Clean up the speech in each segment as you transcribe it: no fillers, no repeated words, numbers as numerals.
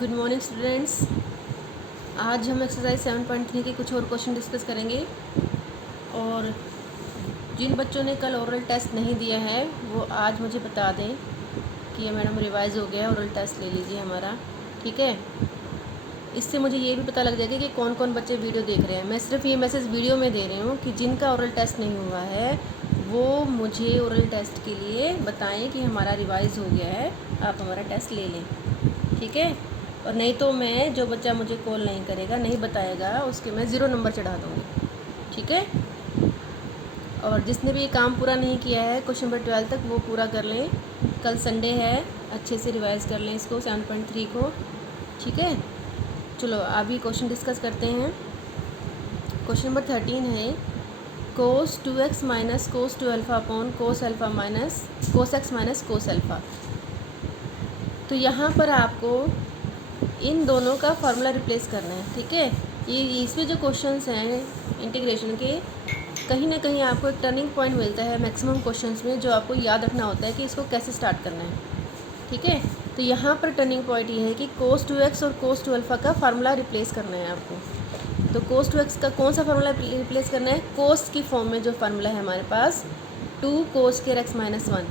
Good morning students. आज हम exercise 7.3 के कुछ और क्वेश्चन डिस्कस करेंगे। और जिन बच्चों ने कल ओरल टेस्ट नहीं दिया है वो आज मुझे बता दें कि ये मैडम रिवाइज़ हो गया है, ओरल टेस्ट ले लीजिए हमारा, ठीक है। इससे मुझे ये भी पता लग जाएगा कि कौन कौन बच्चे वीडियो देख रहे हैं। मैं सिर्फ ये मैसेज वीडियो में दे रही हूँ कि जिनका ओरल टेस्ट नहीं हुआ है वो मुझे ओरल टेस्ट के लिए बताएं कि हमारा रिवाइज़ हो गया है, आप हमारा टेस्ट ले लें, ठीक है। और नहीं तो मैं, जो बच्चा मुझे कॉल नहीं करेगा, नहीं बताएगा, उसके मैं 0 नंबर चढ़ा दूँगी, ठीक है। और जिसने भी ये काम पूरा नहीं किया है क्वेश्चन नंबर 12 तक वो पूरा कर लें। कल संडे है, अच्छे से रिवाइज़ कर लें इसको 7.3 को, ठीक है। चलो अभी क्वेश्चन डिस्कस करते हैं। क्वेश्चन नंबर 13 है cos 2x minus cos 2 alpha upon cos alpha minus cos x minus cos alpha. तो यहाँ पर आपको इन दोनों का फार्मूला रिप्लेस करना है, ठीक है। ये इसमें जो क्वेश्चंस हैं इंटीग्रेशन के, कहीं ना कहीं आपको एक टर्निंग पॉइंट मिलता है मैक्सिमम क्वेश्चंस में, जो आपको याद रखना होता है कि इसको कैसे स्टार्ट करना है, ठीक है। तो यहाँ पर टर्निंग पॉइंट ये है कि cos 2x और cos 2 अल्फ़ा का फार्मूला रिप्लेस करना है आपको। तो cos 2x का कौन सा फार्मूला रिप्लेस करना है? cos की फॉर्म में जो फार्मूला है हमारे पास 2 cos स्क्वायर x माइनस 1,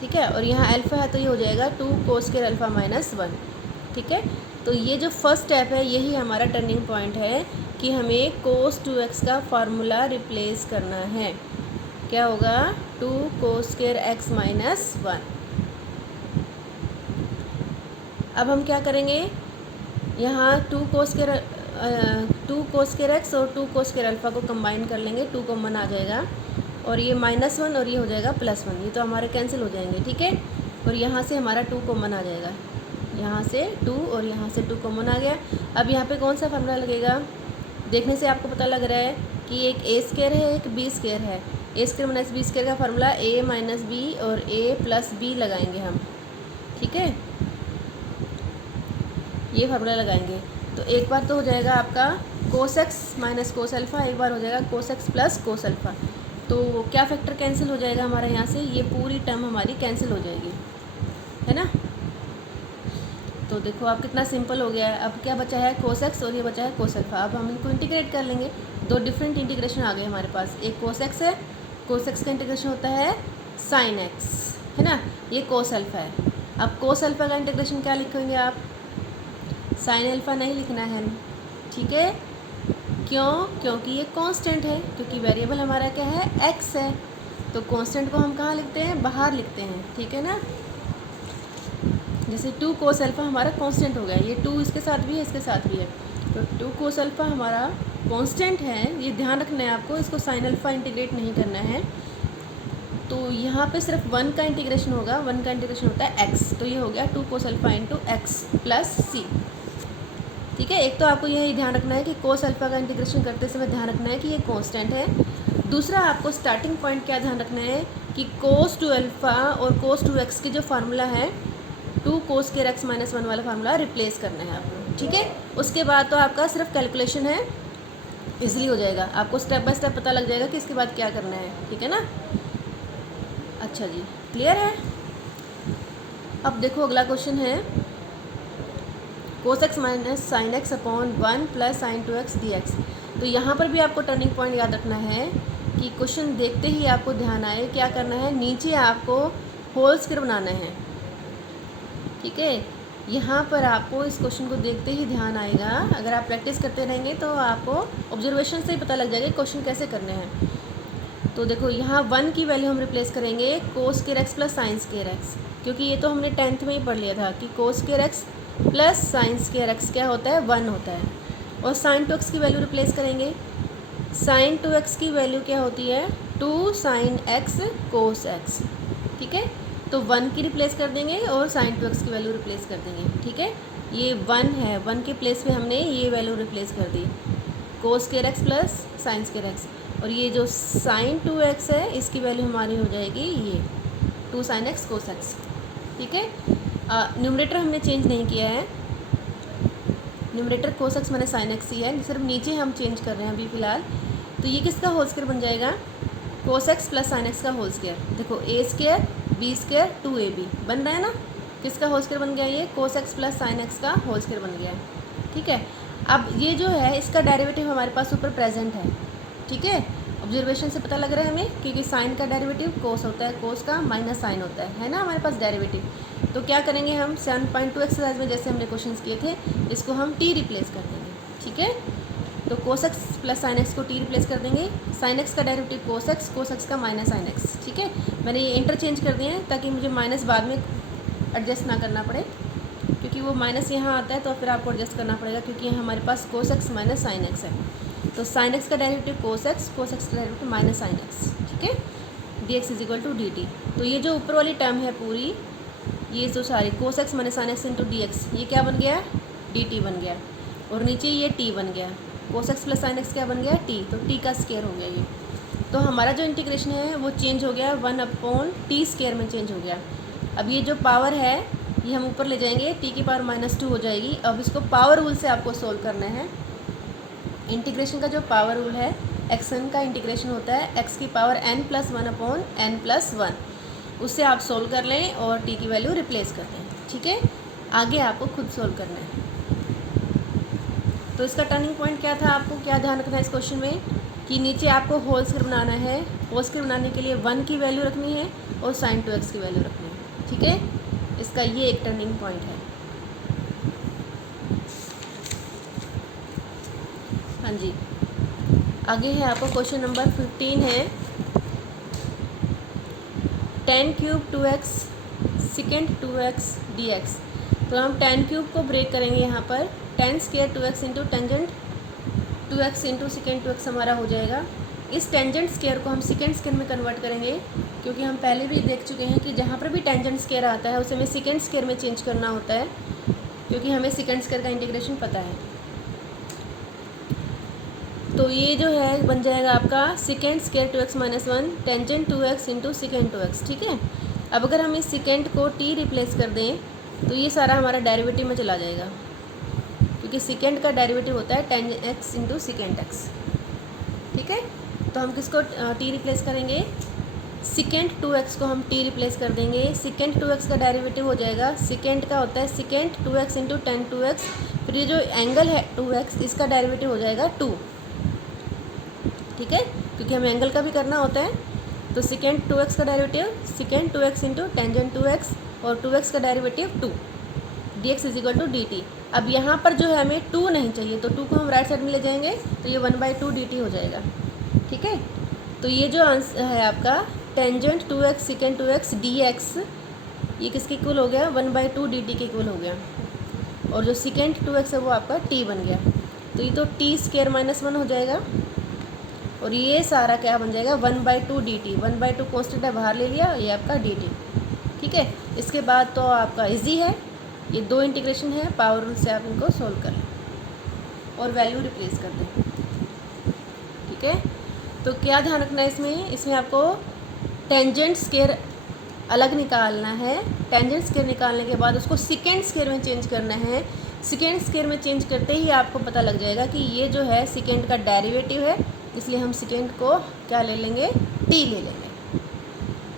ठीक है। और यहाँ अल्फ़ा है तो ये हो जाएगा 2 cos स्क्वायर अल्फ़ा माइनस 1, ठीक है। तो ये जो फर्स्ट स्टेप है यही हमारा टर्निंग पॉइंट है कि हमें cos 2x का फार्मूला रिप्लेस करना है। क्या होगा? 2 cos स्क्वायर x माइनस 1। अब हम क्या करेंगे, यहाँ 2 cos स्क्वायर x और 2 cos स्क्वायर अल्फ़ा को कंबाइन कर लेंगे, 2 कॉमन आ जाएगा और ये -1 और ये हो जाएगा +1, ये तो हमारे कैंसिल हो जाएंगे, ठीक है। और यहाँ से हमारा 2 कॉमन आ जाएगा, यहाँ से 2 और यहाँ से 2 कॉमन आ गया। अब यहाँ पे कौन सा फार्मूला लगेगा? देखने से आपको पता लग रहा है कि एक a स्क्वायर है, एक b स्क्वायर है। a square minus b square का फार्मूला a माइनस b और a प्लस b लगाएंगे हम, ठीक है। ये फार्मूला लगाएंगे तो एक बार तो हो जाएगा आपका cos x minus cos alpha, एक बार हो जाएगा cos x plus cos alpha. तो क्या फैक्टर कैंसिल हो जाएगा हमारा यहाँ से? ये पूरी टर्म हमारी कैंसिल हो जाएगी, है ना। तो देखो आप कितना सिंपल हो गया है। अब क्या बचा है? cos x और ये बचा है cos अल्फ़ा। अब हम इनको इंटीग्रेट कर लेंगे। दो डिफरेंट इंटीग्रेशन आ गए हमारे पास। एक cos x है, cos x का इंटीग्रेशन होता है sin x, है ना। ये cos अल्फ़ा है। अब cos अल्फ़ा का इंटीग्रेशन क्या लिखेंगे आप? sin अल्फ़ा नहीं लिखना है, ठीक है। क्यों? क्योंकि ये कांस्टेंट है, क्योंकि वेरिएबल हमारा क्या है? x है। तो कांस्टेंट को हम कहाँ लिखते हैं? बाहर लिखते हैं, ठीक है ना। जैसे 2 cos अल्फ़ा हमारा कांस्टेंट हो गया, ये 2 इसके साथ भी है, इसके साथ भी है, तो 2 cos अल्फ़ा हमारा कांस्टेंट है। ये ध्यान रखना है आपको, इसको sin अल्फ़ा इंटीग्रेट नहीं करना है। तो यहाँ पे सिर्फ 1 का इंटीग्रेशन होगा, 1 का इंटीग्रेशन होता है x, तो ये हो गया 2 cos alpha into X plus C, ठीक है। एक तो आपको यही ध्यान रखना है कि cos अल्फ़ा का इंटीग्रेशन करते समय ध्यान रखना है कि ये कांस्टेंट है। दूसरा आपको स्टार्टिंग पॉइंट क्या ध्यान रखना है कि cos 2 अल्फ़ा और cos 2x की जो फार्मूला है 2 cos स्क्वायर x माइनस 1 वाला फार्मूला रिप्लेस करना है आपको, ठीक है। उसके बाद तो आपका सिर्फ कैलकुलेशन है, इजीली हो जाएगा। आपको स्टेप बाय स्टेप पता लग जाएगा कि इसके बाद क्या करना है, ठीक है ना। अच्छा जी, क्लियर है। अब देखो अगला क्वेश्चन है cos x minus sine x upon 1 plus sign 2x dx। तो यहाँ पर भी आपको टर्निंग पॉइंट याद रखना है कि क्वेश्चन देखते ही आपको ध्यान आए क्या करना है, नीचे आपको होल स्क्वायर बनाना है, ठीक है। यहाँ पर आपको इस क्वेश्चन को देखते ही ध्यान आएगा। अगर आप प्रैक्टिस करते रहेंगे तो आपको ऑब्जर्वेशन से ही पता लग जाएगा क्वेश्चन कैसे करने हैं। तो देखो यहाँ 1 की वैल्यू हम रिप्लेस करेंगे cos square x plus sine square x, क्योंकि ये तो हमने 10th में ही पढ़ लिया था कि cos square x plus sine square x क्या होता है? 1 होता है। और साइन 2x की वैल्यू रिप्लेस करेंगे। साइन 2x की वैल्यू क्या होती है? 2 साइन x cos x, ठीक है। तो 1 की रिप्लेस कर देंगे और साइन 2x की वैल्यू रिप्लेस कर देंगे, ठीक है। ये 1 है, 1 के प्लेस पे हमने ये वैल्यू रिप्लेस कर दी, cos square x plus sine square x। और ये जो साइन 2x है इसकी वैल्यू हमारी हो जाएगी ये 2 साइन x cos x, ठीक है। न्यूमरेटर हमने चेंज नहीं किया है, numerator cos x minus sine x ही है, सिर्फ नीचे हम चेंज कर रहे हैं अभी फ़िलहाल। तो ये किसका होल स्क्वायर बन जाएगा? cos x plus sign x का होल स्क्वायर। देखो a square b square 2ab बन रहा है ना, किसका होल स्क्वायर बन गया, ये cos x plus sign X का होल स्क्वायर बन गया है। ठीक है, अब ये जो है इसका डेरिवेटिव हमारे पास ऊपर प्रेजेंट है। ठीक है, ऑब्जर्वेशन से पता लग रहा है हमें, क्योंकि साइन का डेरिवेटिव कोस होता है, कोस का माइनस साइन होता है ना हमारे पास डेरिवेटिव। तो क्या करेंगे हम 7.2 एक्सरसाइज में जैसे हमने क्वेश्चन किए थे, इसको हम टी रिप्लेस कर देंगे। ठीक है, तो cos x plus sine x को टी रिप्लेस कर देंगे, साइन एक्स का डेरिवेटिव कोस एक्स का माइनस साइन एक्स। ठीक है, मैंने ये इंटरचेंज कर दिए हैं ताकि मुझे माइनस बाद में एडजस्ट ना करना पड़े, क्योंकि वो माइनस यहाँ आता है तो फिर आपको एडजस्ट करना पड़ेगा, क्योंकि यहाँ हमारे पास cos x minus sine X है। तो साइन एक्स का डेरिवेटिव कोस एक्स का डेरिवेटिव माइनस साइन एक्स। ठीक है, D X is equal to D T. तो ये जो ऊपर वाली टर्म है पूरी, ये जो सारी cos x minus sine x into D x, ये क्या बन गया, डी टी बन गया, और नीचे ये टी बन गया, cos x plus sine x क्या बन गया, टी, तो टी का स्क्वायर हो गया ये। तो हमारा जो इंटीग्रेशन है वो चेंज हो गया 1/t स्क्वायर में चेंज हो गया। अब ये जो पावर है ये हम ऊपर ले जाएंगे, t की पावर -2 हो जाएगी। अब इसको पावर रूल से आपको सोल्व करना है। इंटीग्रेशन का जो पावर रूल है, xn का इंटीग्रेशन होता है x की पावर n+1/n+1, उससे आप सोल्व कर लें और t की वैल्यू रिप्लेस कर दें। ठीक है, आगे आपको खुद सोल्व करना है। तो इसका टर्निंग पॉइंट क्या था, आपको क्या ध्यान रखना है इस क्वेश्चन में, कि नीचे आपको होल स्क्वायर बनाना है। होल स्क्वायर बनाने के लिए 1 की वैल्यू रखनी है और sin 2x की वैल्यू रखनी है। ठीक है, इसका ये एक टर्निंग पॉइंट है। हाँ जी, आगे है आपको क्वेश्चन नंबर 15 है, tan cube 2x secant 2x dx। तो हम tan क्यूब को ब्रेक करेंगे यहाँ पर, tan square 2x into tangent 2x into secant 2x हमारा हो जाएगा। इस टेंजेंट स्क्वायर को हम secant स्क्वायर में कन्वर्ट करेंगे, क्योंकि हम पहले भी देख चुके हैं कि जहाँ पर भी टेंजेंट स्क्वायर आता है उसे हमें secant स्क्वायर में चेंज करना होता है, क्योंकि हमें secant स्क्वायर का इंटीग्रेशन पता है। तो ये जो है बन जाएगा आपका secant square 2x minus 1 tangent 2x into secant 2x। ठीक है, अब अगर हम इस secant को t रिप्लेस कर दें तो ये सारा हमारा डेरिवेटिव में चला जाएगा, क्योंकि secant का डेरिवेटिव होता है tan x into secant x। ठीक है, तो हम किसको t रिप्लेस करेंगे, secant 2x को हम t रिप्लेस कर देंगे। secant 2x का डेरिवेटिव हो जाएगा, secant का होता है secant 2x into tan 2x, फिर ये जो एंगल है 2x, इसका डेरिवेटिव हो जाएगा 2। ठीक है, क्योंकि हमें एंगल का भी करना होता है। तो secant 2x का derivative secant 2x into tangent 2x और 2x का derivative 2, dx is equal to dt। अब यहाँ पर जो है हमें 2 नहीं चाहिए, तो 2 को हम राइट साइड में ले जाएंगे तो ये 1/2 dt हो जाएगा। ठीक है, तो ये जो आंसर है आपका tangent 2x secant 2x dx, ये किसके इक्वल हो गया, 1/2 dt के इक्वल हो गया, और जो secant 2x है वो आपका t बन गया। तो ये तो t स्क्वायर माइनस 1 हो जाएगा, और ये सारा क्या बन जाएगा 1/2 dt। 1/2 कॉन्स्टेंट है, बाहर ले लिया, ये आपका dt। ठीक है, इसके बाद तो आपका इजी है, ये 2 इंटीग्रेशन है, पावर रूल से आप इनको सोल्व कर लें और वैल्यू रिप्लेस कर दें। ठीक है, तो क्या ध्यान रखना है इसमें आपको टेंजेंट स्क्वायर अलग निकालना है। टेंजेंट स्क्वायर निकालने के बाद उसको secant स्क्वायर में चेंज करना है। secant स्क्वायर में चेंज करते ही आपको पता लग जाएगा कि ये जो है secant का डेरिवेटिव है, इसलिए हम secant को क्या ले लेंगे, t ले लेंगे।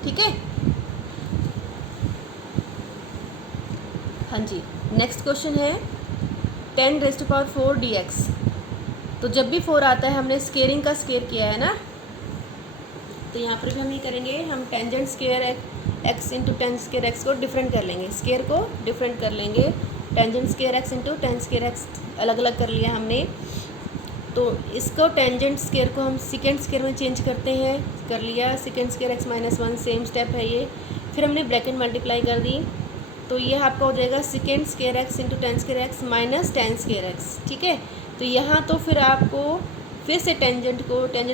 ठीक है, हाँ जी, नेक्स्ट क्वेश्चन है 10⁴ dx। तो जब भी 4 आता है, हमने स्केयरिंग का स्केयर किया है ना, तो यहाँ पर भी हम ये करेंगे, हम tangent square x into tan square x को डिफरेंट कर लेंगे, स्केयर को डिफरेंट कर लेंगे। Tangent square x into tan square x अलग अलग कर लिया हमने, तो इसको टेंजेंट स्केयर को हम secant स्केयर में चेंज करते हैं, कर लिया। secant square x minus 1 same step है ये, फिर हमने ब्रैकेट मल्टीप्लाई कर दी, तो ये आपका हो जाएगा secant square x into tan square x minus tan square x। ठीक है, तो यहाँ तो फिर आपको फिर से टेंजेंट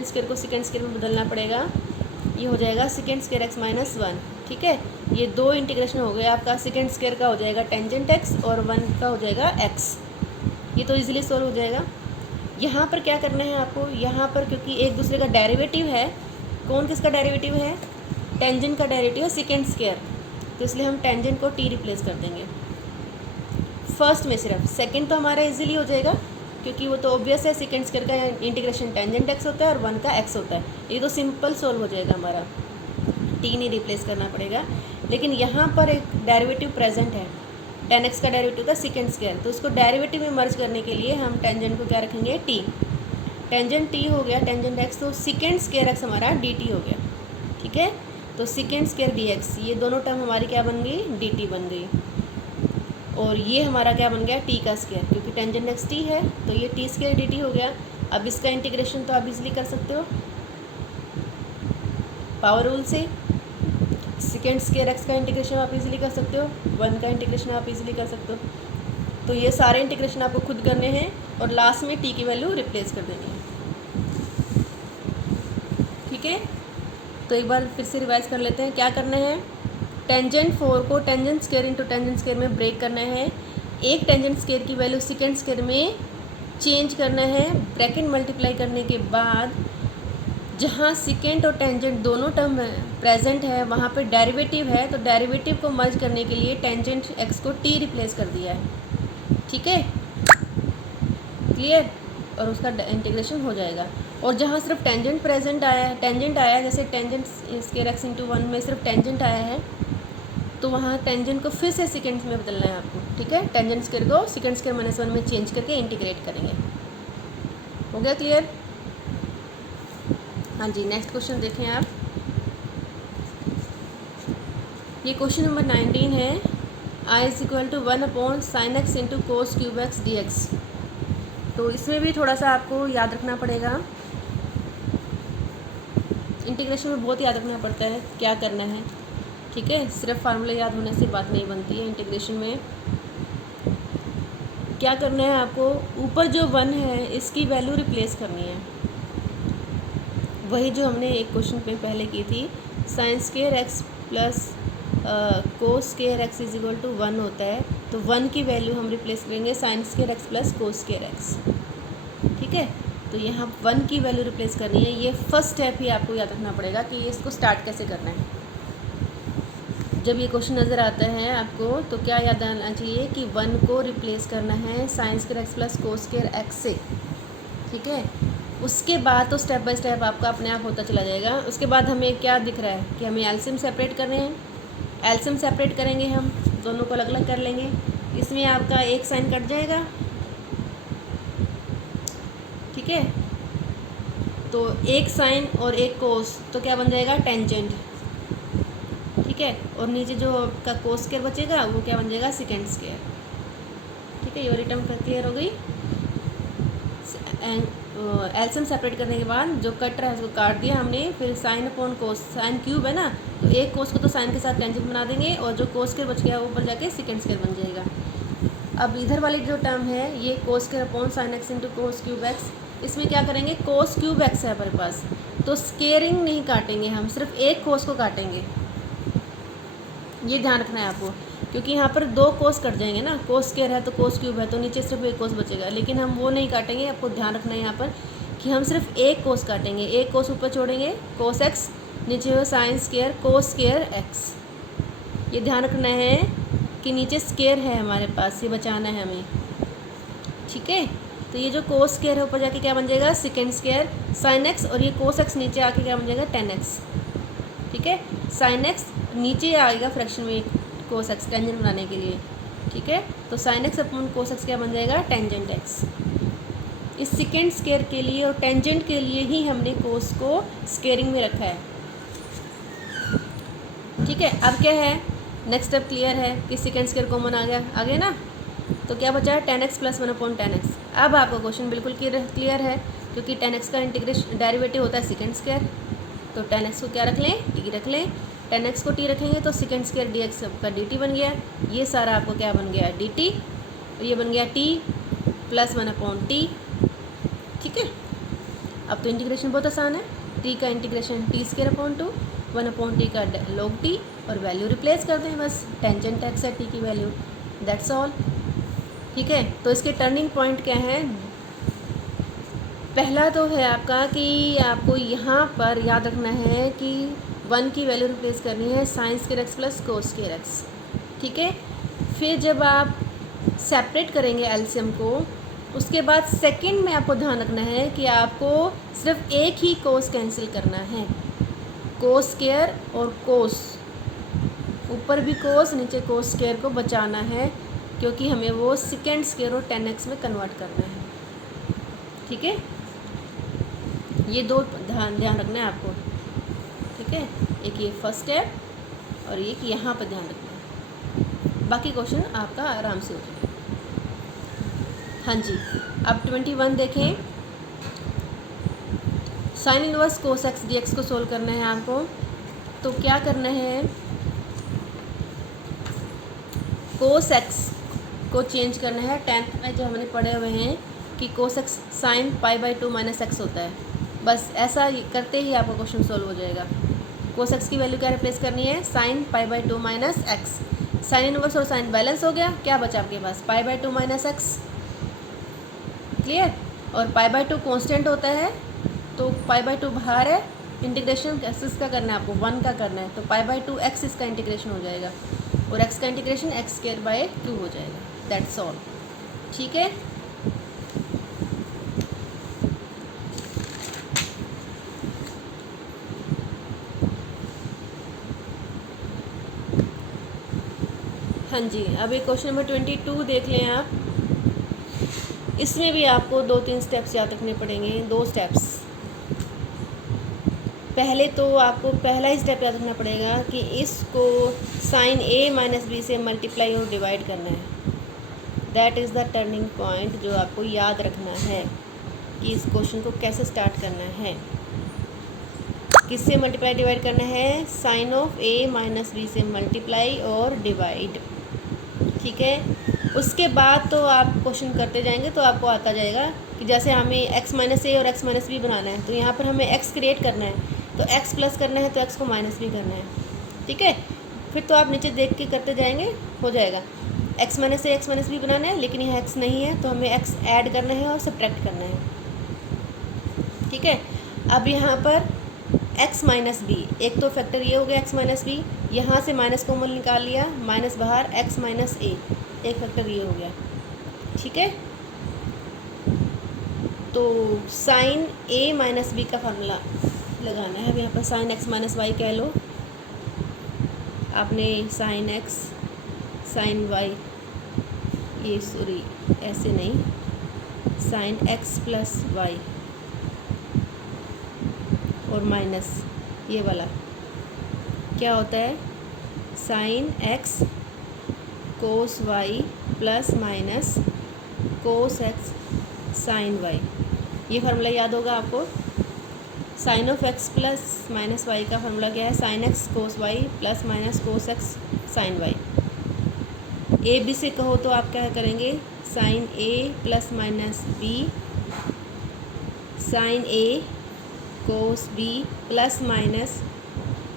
स्केयर को secant स्केयर में बदलना पड़ेगा, ये हो जाएगा secant स्केयर x माइनस 1। ठीक है, ये 2 इंटीग्रेशन हो गया आपका, secant स्केयर का हो जाएगा टेंजेंट x और 1 का हो जाएगा x। ये तो इजीली सॉल्व हो जाएगा। यहाँ पर क्या करना है आपको, यहाँ पर क्योंकि एक दूसरे का डेरिवेटिव है, कौन किसका डेरिवेटिव है, टेंजेंट का डेरिवेटिव है secant स्केयर, तो इसलिए हम टेंजेंट को t रिप्लेस कर देंगे फर्स्ट में सिर्फ। सेकंड तो हमारा इजीली हो जाएगा, क्योंकि वो तो ऑब्वियस है, secant स्केयर का इंटीग्रेशन टेंजेंट x होता है और 1 का x होता है, ये तो सिंपल सोल्व हो जाएगा हमारा, t नहीं रिप्लेस करना पड़ेगा। लेकिन यहाँ पर एक डेरिवेटिव प्रेजेंट है, tan x का डेरिवेटिव था सेकेंड स्क्वायर, तो उसको डेरिवेटिव में मर्ज करने के लिए हम टेंजेंट को क्या रखेंगे, t। टेंजेंट t हो गया टेंजेंट x, तो सेकेंड स्क्वायर x हमारा dt हो गया। ठीक है, तो सेकेंड स्क्वायर dx, ये दोनों टर्म हमारी क्या बन गई, dt बन गई। और ये हमारा क्या बन गया, t का स्क्वायर, क्योंकि टेंजेंट x t है तो ये t स्क्वायर dt हो गया। अब इसका इंटीग्रेशन तो आप इजीली कर सकते हो पावर रूल से। सेकेंड स्क्वायर x का इंटीग्रेशन आप इजीली कर सकते हो, 1 का इंटीग्रेशन आप इजीली कर सकते हो। तो ये सारे इंटीग्रेशन आपको खुद करने हैं और लास्ट में t की वैल्यू रिप्लेस कर देनी है। ठीक है, तो एक बार फिर से रिवाइज कर लेते हैं। क्या करना है, टेंजेंट 4 को tangent square into tangent square में ब्रेक करना है। एक टेंजेंट स्क्वायर की वैल्यू सेकेंड स्क्वायर में चेंज करना है। ब्रैकेट मल्टीप्लाई करने के बाद जहाँ सेकेंड और टेंजेंट दोनों टर्म प्रेजेंट है वहाँ पे डेरिवेटिव है, तो डेरिवेटिव को मर्ज करने के लिए टेंजेंट x को t रिप्लेस कर दिया है। ठीक है, क्लियर, और उसका इंटीग्रेशन हो जाएगा। और जहाँ सिर्फ टेंजेंट प्रेजेंट आया है, टेंजेंट आया है, जैसे टेंजेंट स्क्वायर x इंटू 1 में सिर्फ टेंजेंट आया है, तो वहाँ टेंजेंट को फिर से सेकेंड्स में बदलना है आपको। ठीक है, टेंजेंट स्क्वायर को सेकेंड स्क्वायर -1 में चेंज करके इंटीग्रेट करेंगे। हो गया क्लियर? हाँ जी, नेक्स्ट क्वेश्चन देखें आप। ये क्वेश्चन नंबर 19 है, I = 1/sin x into cos cube x D x. तो इसमें भी थोड़ा सा आपको याद रखना पड़ेगा, इंटीग्रेशन में बहुत याद रखना पड़ता है क्या करना है। ठीक है, सिर्फ फार्मूला याद होने से बात नहीं बनती है। इंटीग्रेशन में क्या करना है आपको, ऊपर जो 1 है इसकी वैल्यू रिप्लेस करनी है, वही जो हमने एक क्वेश्चन पे पहले की थी। Sine square x plus cos square x is equal to 1 होता है, तो 1 की वैल्यू हम रिप्लेस करेंगे sign square x plus cos square x. ठीक है, तो यहाँ 1 की वैल्यू रिप्लेस करनी है। ये फर्स्ट स्टेप ही आपको याद रखना पड़ेगा कि ये इसको स्टार्ट कैसे करना है। जब ये क्वेश्चन नज़र आता है आपको तो क्या याद आना चाहिए कि 1 को रिप्लेस करना है sign square x plus cos square x से। ठीक है, उसके बाद तो स्टेप बाय स्टेप आपका अपने आप होता चला जाएगा। उसके बाद हमें क्या दिख रहा है कि हमें एलसीएम सेपरेट करने हैं। एलसीएम सेपरेट करेंगे, हम दोनों को अलग अलग कर लेंगे। इसमें आपका एक साइन कट जाएगा। ठीक है, तो एक साइन और एक कोस, तो क्या बन जाएगा, टेंजेंट। ठीक है, और नीचे जो आपका कोस स्क्वायर बचेगा वो क्या बन जाएगा, सेकेंड स्क्वायर। ठीक है, ये वाली टर्म क्लियर हो गई। एलसीएम सेपरेट करने के बाद जो कट रहा है उसको काट दिया हमने। फिर साइन अपॉन कोस, साइन क्यूब है ना, तो एक कोस को तो साइन के साथ टेंजेंट बना देंगे और जो कोस स्क्वायर बच गया वो ऊपर जाके सेकेंड स्क्वायर बन जाएगा। अब इधर वाली जो टर्म है ये cos square upon sine x into cos cube x, इसमें क्या करेंगे, कोस क्यूब एक्स है हमारे पास, तो स्केयरिंग नहीं काटेंगे हम, सिर्फ एक कोस को काटेंगे। ये ध्यान रखना है आपको, क्योंकि यहाँ पर 2 कोस कट जाएंगे ना, कोस स्क्वायर है तो कोस क्यूब है, तो नीचे सिर्फ एक कोस बचेगा, लेकिन हम वो नहीं काटेंगे। आपको ध्यान रखना है यहाँ पर कि हम सिर्फ एक कोस काटेंगे, एक कोस ऊपर छोड़ेंगे कोस एक्स, नीचे हो साइन स्क्वायर कोस स्क्वायर एक्स। ये ध्यान रखना है कि नीचे स्क्वायर है हमारे पास, ये बचाना है हमें। ठीक है, तो ये जो कोस स्क्वायर है ऊपर जाके क्या बन जाएगा, सेकेंड स्क्वायर साइन एक्स, और ये कोस एक्स नीचे आके क्या बन जाएगा, टेन एक्स। ठीक है, साइन एक्स नीचे आएगा फ्रैक्शन में कोस एक्स टेंजेंट बनाने के लिए। ठीक है, तो sine x upon cos x क्या बन जाएगा, टेंजेंट एक्स। इस सेकेंड स्क्वायर के लिए और टेंजेंट के लिए ही हमने कोस को स्क्वेयरिंग में रखा है। ठीक है, अब क्या है, नेक्स्ट स्टेप क्लियर है कि सेकेंड स्क्वायर कॉमन आ गया ना, तो क्या बचा है, ten x plus 1 upon ten x. अब आपका क्वेश्चन बिल्कुल क्लियर है, क्योंकि टेन एक्स का इंटीग्रेशन डेरिवेटिव होता है सेकेंड स्क्वायर, तो टेन एक्स को क्या रख लें, टी रख लें। टेन एक्स को टी रखेंगे तो सेकेंड स्क्वायर डी एक्स का डी टी बन गया। ये सारा आपको क्या बन गया, डी टी, और ये बन गया टी प्लस 1 अपॉन टी। ठीक है, अब तो इंटीग्रेशन बहुत आसान है। टी का integration T square upon 2, 1 upon T का लॉग टी, और वैल्यू रिप्लेस कर दें बस, टेंजेंट एक्स है टी की वैल्यू, दैट्स ऑल। ठीक है, तो इसके टर्निंग पॉइंट क्या है, पहला तो है आपका कि आपको यहाँ पर याद रखना है कि 1 की वैल्यू रिप्लेस करनी है sign square x plus cos square x. ठीक है, फिर जब आप सेपरेट करेंगे एलसीएम को, उसके बाद सेकंड में आपको ध्यान रखना है कि आपको सिर्फ एक ही कोस कैंसिल करना है, कोस स्क्वायर और कोस। ऊपर भी कोस नीचे कोस स्क्वायर को बचाना है, क्योंकि हमें वो सेकेंड स्क्वायर और 10x में कन्वर्ट करना है। ठीक है, ये दो ध्यान रखना है आपको। ठीक है, एक ये फर्स्ट स्टेप और एक यहाँ पर ध्यान रखना है, बाकी क्वेश्चन आपका आराम से हो जाएगा। हाँ जी, अब 21 देखें। Sine inverse cos x D x को सोल्व करना है आपको। तो क्या करना है, कोस एक्स को चेंज करना है। 10th में जो हमने पढ़े हुए हैं कि cos x sign pi by 2 minus x होता है, बस ऐसा करते ही आपका क्वेश्चन सोल्व हो जाएगा। कोस एक्स की वैल्यू क्या रिप्लेस करनी है, sine pi by 2 minus X. Sine inverse और साइन बैलेंस हो गया, क्या बचा आपके पास, pi by 2 minus X. Clear, और पाई बाई 2 कॉन्स्टेंट होता है, तो पाई बाई 2 बाहर है, इंटीग्रेशन किसका करना है आपको, 1 का करना है, तो पाई बाई 2 एक्स इसका इंटीग्रेशन हो जाएगा, और x का इंटीग्रेशन एक्स स्क्वायर बाय 2 हो जाएगा। That's all. ठीक है, हाँ जी। अब एक क्वेश्चन नंबर 22 देख लें आप। इसमें भी आपको 2-3 स्टेप्स याद रखने पड़ेंगे, 2 स्टेप्स। पहले तो आपको पहला ही स्टेप याद रखना पड़ेगा कि इसको साइन a माइनस बी से मल्टीप्लाई और डिवाइड करना है। That is the turning point जो आपको याद रखना है कि इस क्वेश्चन को कैसे स्टार्ट करना है। किससे मल्टीप्लाई डिवाइड करना है, sine of a minus b से मल्टीप्लाई और डिवाइड। ठीक है, उसके बाद तो आप क्वेश्चन करते जाएंगे तो आपको आता जाएगा कि जैसे हमें x माइनस ए और x माइनस बी बनाना है, तो यहाँ पर हमें x क्रिएट करना है, तो x प्लस करना है तो x को माइनस भी करना है। ठीक है, फिर तो आप नीचे देख के करते जाएंगे, हो जाएगा। x माइनस ए x माइनस बी बनाना है, लेकिन यहाँ x नहीं है तो हमें x ऐड करना है और सब्ट्रैक्ट करना है। ठीक है, अब यहाँ पर x माइनस बी, एक तो फैक्टर ये हो गया x माइनस बी, यहाँ से माइनस कॉमन निकाल लिया, माइनस बाहर x माइनस ए, एक फैक्टर ये हो गया। ठीक है, तो साइन a माइनस बी का फार्मूला लगाना है। अब यहाँ पर साइन x माइनस वाई कह लो आपने, साइन x साइन y, ये सॉरी ऐसे नहीं, साइन x प्लस वाई और माइनस ये वाला क्या होता है, sine x cos y plus minus cos x sine y। ये फार्मूला याद होगा आपको। Sine of x plus minus y का फार्मूला क्या है, sine x cos y plus minus cos x sine y। A b से कहो तो आप क्या करेंगे, sine a plus minus b, sine a cos b plus minus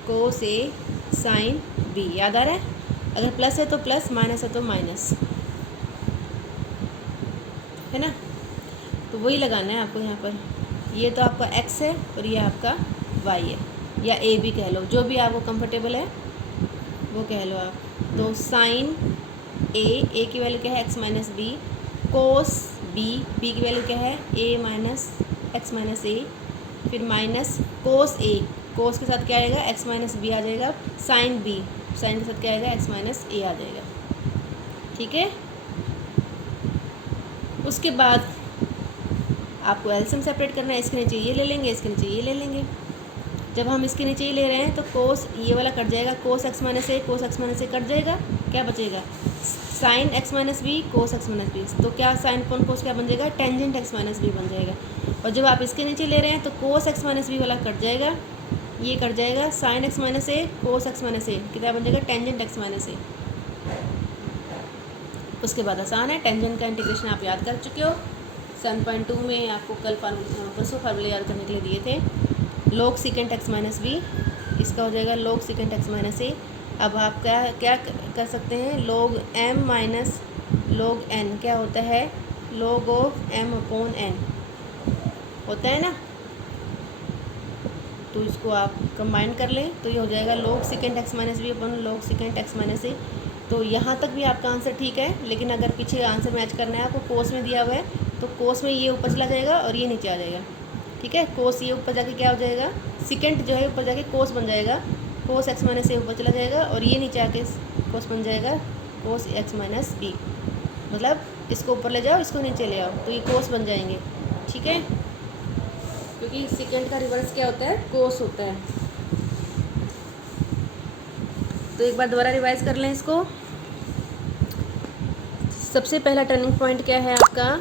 cos a sine b। याद आ रहा है, अगर प्लस है तो प्लस, माइनस है तो माइनस, है ना। तो वही लगाना है आपको यहाँ पर। ये तो आपका x है और ये आपका y है, या a भी कह लो, जो भी आपको कंफर्टेबल है वो कह लो आप। तो साइन a की वैल्यू क्या है, x माइनस बी, कोस b की वैल्यू क्या है, a माइनस एक्स माइनस ए, फिर माइनस कोस a, कोस के साथ क्या आएगा, x माइनस बी आ जाएगा, साइन b, साइन के साथ क्या आएगा, x माइनस ए आ जाएगा। ठीक है, उसके बाद आपको एलसीएम सेपरेट करना है। इसके नीचे ये ले लेंगे, इसके नीचे ये ले लेंगे। जब हम इसके नीचे ये ले रहे हैं तो कोस ये वाला कट जाएगा, cos x minus a, cos x minus a cut जाएगा, क्या बचेगा, sine x minus b cos x minus b. तो क्या साइन कौन कोस क्या बन जाएगा, टेंजेंट एक्स माइनस बी बन जाएगा। और जब आप इसके नीचे ले रहे हैं तो कोस एक्स माइनस बी वाला कट जाएगा, ये कट जाएगा, sign x minus a cos x minus ए कितना बन जाएगा, टेंजेंट एक्स माइनस ए। उसके बाद आसान है, टेंजेंट का इंटीग्रेशन आप याद कर चुके हो। 7.2 में आपको कल परसों फार्मूले याद करने के लिए दिए थे। Log secant x minus b, इसका हो जाएगा log secant x minus a. अब आप क्या क्या कर सकते हैं, log m minus log n क्या होता है, log of m upon n होता है ना। तो इसको आप कंबाइन कर लें तो ये हो जाएगा log secant x minus B upon log secant x minus A. तो यहाँ तक भी आपका आंसर ठीक है, लेकिन अगर पीछे आंसर मैच करना है आपको, कोस में दिया हुआ है तो कोस में ये ऊपर चला जाएगा और ये नीचे आ जाएगा। ठीक है, कोस ये ऊपर जाके क्या हो जाएगा, सीकेंट जो है ऊपर जाके कोस बन जाएगा, कोस एक्स माइनस ए ऊपर चला जाएगा और ये नीचे आके कोस बन जाएगा कोस एक्स माइनस बी। मतलब इसको ऊपर ले जाओ, इसको नीचे ले आओ, तो ये कोस बन जाएंगे। ठीक है, क्योंकि सेकेंड का रिवर्स क्या होता है, कोस होता है। तो एक बार दोबारा रिवाइज कर लें इसको। सबसे पहला टर्निंग पॉइंट क्या है आपका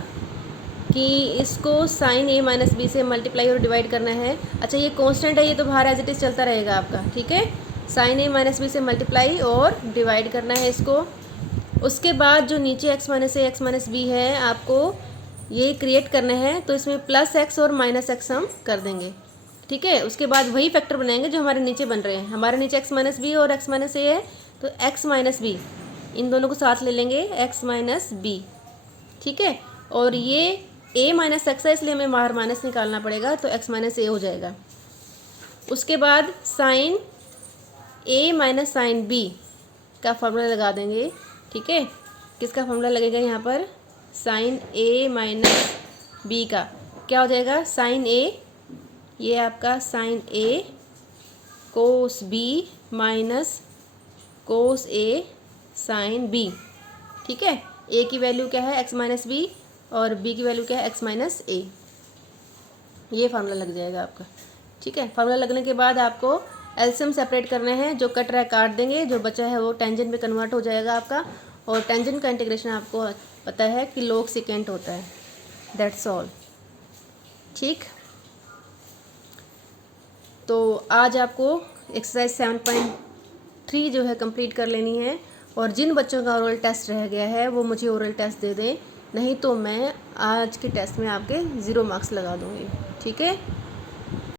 कि इसको साइन ए माइनस बी से मल्टीप्लाई और डिवाइड करना है। अच्छा, ये कांस्टेंट है, ये तो बाहर एज इट इज़ चलता रहेगा आपका। ठीक है, साइन ए माइनस बी से मल्टीप्लाई और डिवाइड करना है इसको। उसके बाद जो नीचे एक्स माइनस ए एक्स माइनस बी है आपको ये क्रिएट करना है, तो इसमें प्लस एक्स और माइनस एक्स हम कर देंगे। ठीक है, उसके बाद वही फैक्टर बनाएंगे जो हमारे नीचे बन रहे हैं। हमारे नीचे एक्स माइनस बी और एक्स माइनस ए है, तो एक्स माइनस बी इन दोनों को साथ ले लेंगे, एक्स माइनस बी। ठीक है, और ये ए माइनस एक्स है इसलिए हमें बाहर माइनस निकालना पड़ेगा, तो एक्स माइनस ए हो जाएगा। उसके बाद साइन ए माइनस साइन बी का फॉर्मूला लगा देंगे। ठीक है, किसका फॉर्मूला लगेगा यहाँ पर, साइन ए माइनस बी का क्या हो जाएगा, साइन ए, ये आपका साइन ए कोस बी माइनस कोस ए साइन बी। ठीक है, ए की वैल्यू क्या है एक्स माइनस बी और बी की वैल्यू क्या है एक्स माइनस ए। ये फार्मूला लग जाएगा आपका। ठीक है, फार्मूला लगने के बाद आपको एलसीएम सेपरेट करना है, जो कट रहा है काट देंगे, जो बचा है वो टेंजेंट में कन्वर्ट हो जाएगा आपका। और टेंजेंट का इंटीग्रेशन आपको पता है कि log सेकेंट होता है, दैट्स ऑल। ठीक, तो आज आपको एक्सरसाइज 7.3 जो है कंप्लीट कर लेनी है। और जिन बच्चों का ओरल टेस्ट रह गया है वो मुझे ओरल टेस्ट दे दें, नहीं तो मैं आज के टेस्ट में आपके 0 मार्क्स लगा दूँगी। ठीक है।